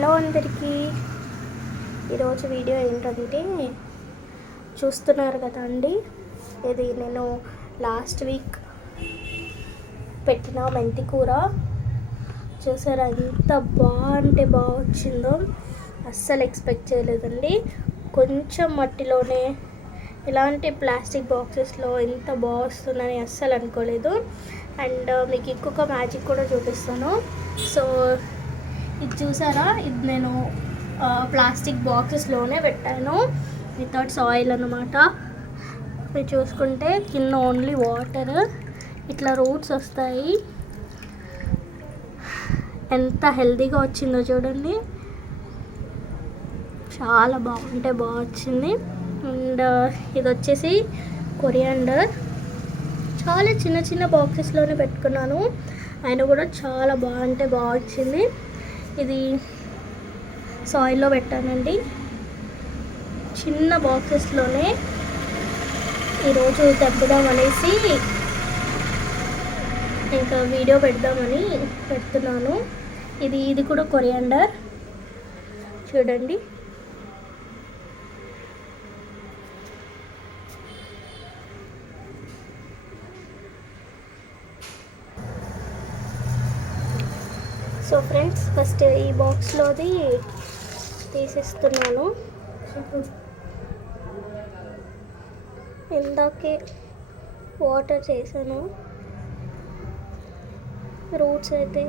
Hello అందరికీ. ఈరోజు video ఏంటంటే చూస్తున్నారు కదా అండి, ఇది నేను లాస్ట్ వీక్ పెట్టిన మెంతి కూర. చూసారా ఎంత అంటే బాగా వచ్చిందో, అస్సలు ఎక్స్పెక్ట్ చేయలేదండి. కొంచెం మట్టిలోనే ఇలాంటి ప్లాస్టిక్ బాక్సెస్లో ఎంత బాగా వస్తుందని అస్సలు అనుకోలేదు. అండ్ మీకు ఇంకొక మ్యాజిక్ కూడా చూపిస్తాను. సో ఇది చూసారా, ఇది నేను ప్లాస్టిక్ బాక్సెస్లోనే పెట్టాను వితౌట్ సాయిల్ అన్నమాట. మీరు చూసుకుంటే కింద ఓన్లీ వాటర్, ఇట్లా రూట్స్ వస్తాయి. ఎంత హెల్తీగా వచ్చిందో చూడండి, చాలా బాగా వచ్చింది. అండ్ ఇది వచ్చేసి కొరియాండర్. చాలా చిన్న బాక్సెస్లోనే పెట్టుకున్నాను, ఆయన కూడా చాలా బాగా వచ్చింది. ఇది సాయిల్లో పెట్టానండి, చిన్న బాక్సెస్లోనే. ఈరోజు తెంపుదాం అనేసి ఇంకా వీడియో పెడదామని పెడుతున్నాను. ఇది కూడా కొరియాండర్ చూడండి. సో ఫ్రెండ్స్, ఫస్ట్ ఈ బాక్స్లోది తీసేస్తున్నాను. ఇందాకే వాటర్ చేశాను. రూట్స్ అయితే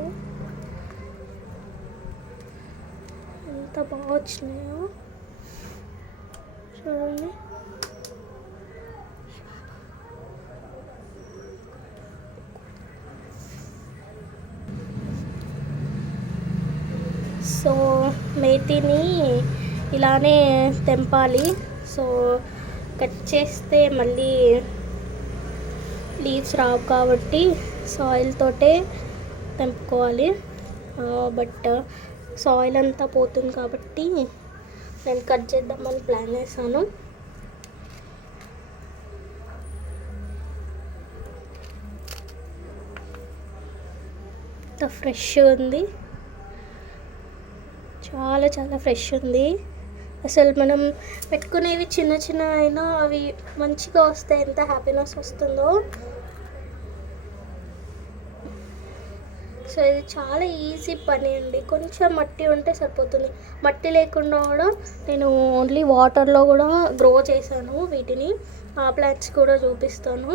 ఎంత బాగా వచ్చినాయో చూడండి. సో మేతిని ఇలానే తెంపాలి. సో కట్ చేస్తే మళ్ళీ లీవ్స్ రావు కాబట్టి సాయిల్ తోటే తెంపుకోవాలి. బట్ సాయిల్ అంతా పోతుంది కాబట్టి నేను కట్ చేద్దామని ప్లాన్ చేశాను. ఎంత ఫ్రెష్ ఉంది, చాలా ఫ్రెష్ ఉంది. అసలు మనం పెట్టుకునేవి చిన్న అయినా అవి మంచిగా వస్తే ఎంత హ్యాపీనెస్ వస్తుందో. సో ఇది చాలా ఈజీ పని అండి, కొంచెం మట్టి ఉంటే సరిపోతుంది. మట్టి లేకుండా కూడా నేను ఓన్లీ వాటర్లో కూడా గ్రో చేశాను వీటిని. ఆ ప్లాంట్స్ కూడా చూపిస్తాను.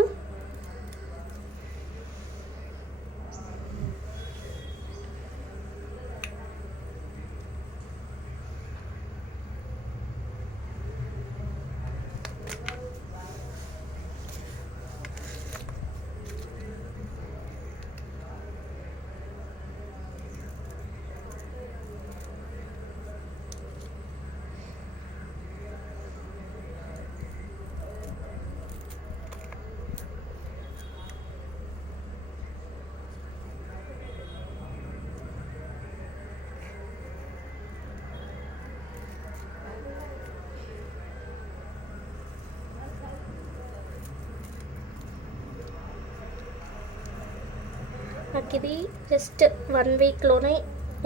నాకు ఇది జస్ట్ 1 వీక్లోనే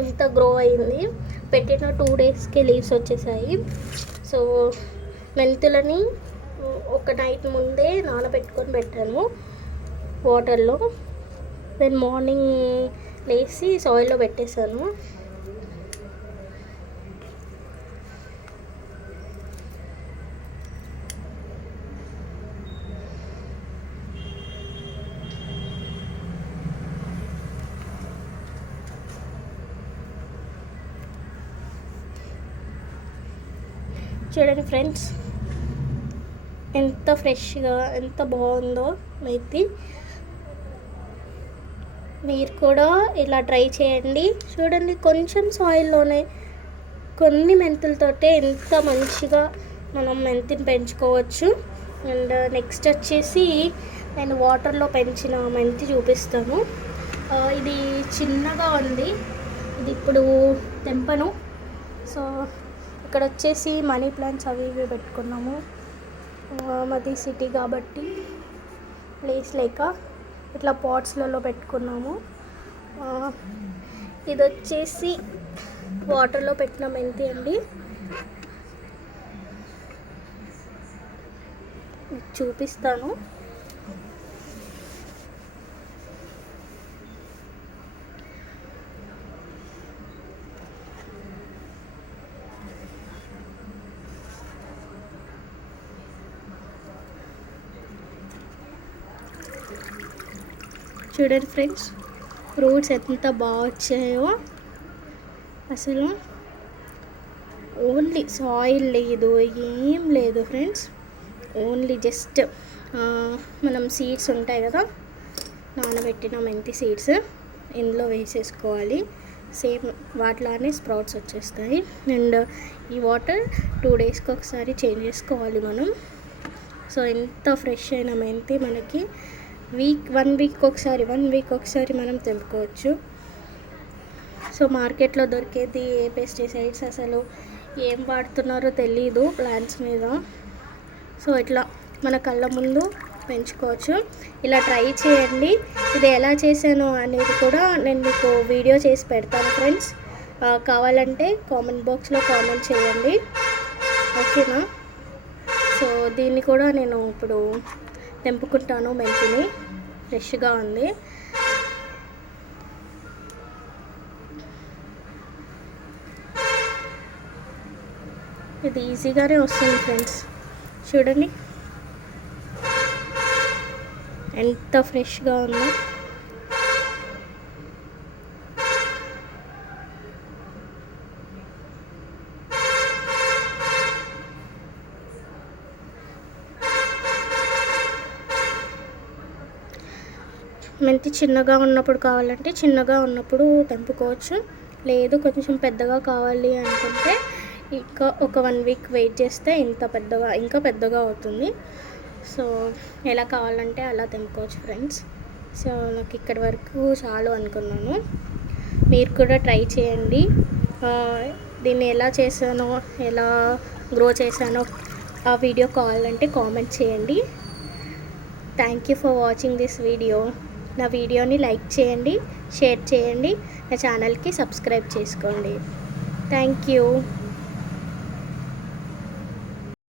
ఇంత గ్రో అయింది. పెట్టిన 2 డేస్కే లీవ్స్ వచ్చేసాయి. సో మెంతులని ఒక నైట్ ముందే నానబెట్టుకొని పెట్టాను వాటర్లో. దెన్ మార్నింగ్ లేచి సాయిల్లో పెట్టేశాను. చూడండి ఫ్రెండ్స్, ఎంత ఫ్రెష్గా ఎంత బాగుందో మేతి. మీరు కూడా ఇలా ట్రై చేయండి. చూడండి, కొంచెం సాయిల్లోనే కొన్ని మెంతులతోటే ఎంత మంచిగా మనం మెంతిని పెంచుకోవచ్చు. అండ్ నెక్స్ట్ వచ్చేసి నేను వాటర్లో పెంచిన మెంతి చూపిస్తాను. ఇది చిన్నగా ఉంది, ఇది ఇప్పుడు తెంపను. సో ఇక్కడ వచ్చేసి మనీ ప్లాంట్స్ అవి ఇవి పెట్టుకున్నాము. మాది సిటీ కాబట్టి ప్లేస్ లేక ఇట్లా పాట్స్లలో పెట్టుకున్నాము. ఇది వచ్చేసి వాటర్లో పెట్టిన మెంతి అండి. చూపిస్తాను. చూడండి ఫ్రెండ్స్, ఫ్రూట్స్ ఎంత బాగా వచ్చాయో. అసలు ఓన్లీ సాయిల్ లేదు, ఏం లేదు ఫ్రెండ్స్. ఓన్లీ జస్ట్ మనం సీడ్స్ ఉంటాయి కదా, నానబెట్టిన మెంతి సీడ్స్ ఇందులో వేసేసుకోవాలి. సేమ్ వాటిలానే స్ప్రౌట్స్ వచ్చేస్తాయి. అండ్ ఈ వాటర్ 2 డేస్కి ఒకసారి చేంజ్ చేసుకోవాలి మనం. సో ఎంత ఫ్రెష్ అయిన మెంతి మనకి 1 వీక్ ఒకసారి మనం తెంపుకోవచ్చు. సో మార్కెట్లో దొరికేది ఏ పెస్టిసైడ్స్ అసలు ఏం వాడుతున్నారో తెలీదు ప్లాంట్స్ మీద. సో ఇట్లా మన కళ్ళ ముందు పెంచుకోవచ్చు. ఇలా ట్రై చేయండి. ఇది ఎలా చేశాను అనేది కూడా నేను మీకు వీడియో చేసి పెడతాను ఫ్రెండ్స్. కావాలంటే కామెంట్ బాక్స్లో కామెంట్ చేయండి, ఓకేనా. సో దీన్ని కూడా నేను ఇప్పుడు తెంపుకుంటాను. మెంతిని ఫ్రెష్గా ఉంది. ఇది ఈజీగానే వస్తుంది ఫ్రెండ్స్. చూడండి ఎంత ఫ్రెష్గా ఉందో. మెంతి చిన్నగా ఉన్నప్పుడు కావాలంటే చిన్నగా ఉన్నప్పుడు తెంపుకోవచ్చు. లేదు కొంచెం పెద్దగా కావాలి అనుకుంటే ఇంకా ఒక 1 వీక్ వెయిట్ చేస్తే ఇంకా పెద్దగా అవుతుంది. సో ఎలా కావాలంటే అలా తెంపుకోవచ్చు ఫ్రెండ్స్. సో నాకు ఇక్కడి వరకు చాలు అనుకున్నాను. మీరు కూడా ట్రై చేయండి. దీన్ని ఎలా చేశానో, ఎలా గ్రో చేశానో ఆ వీడియో కావాలంటే కామెంట్ చేయండి. Thank you for watching this video. నా వీడియోని లైక్ చేయండి, షేర్ చేయండి, నా ఛానల్కి సబ్స్క్రైబ్ చేసుకోండి. Thank you.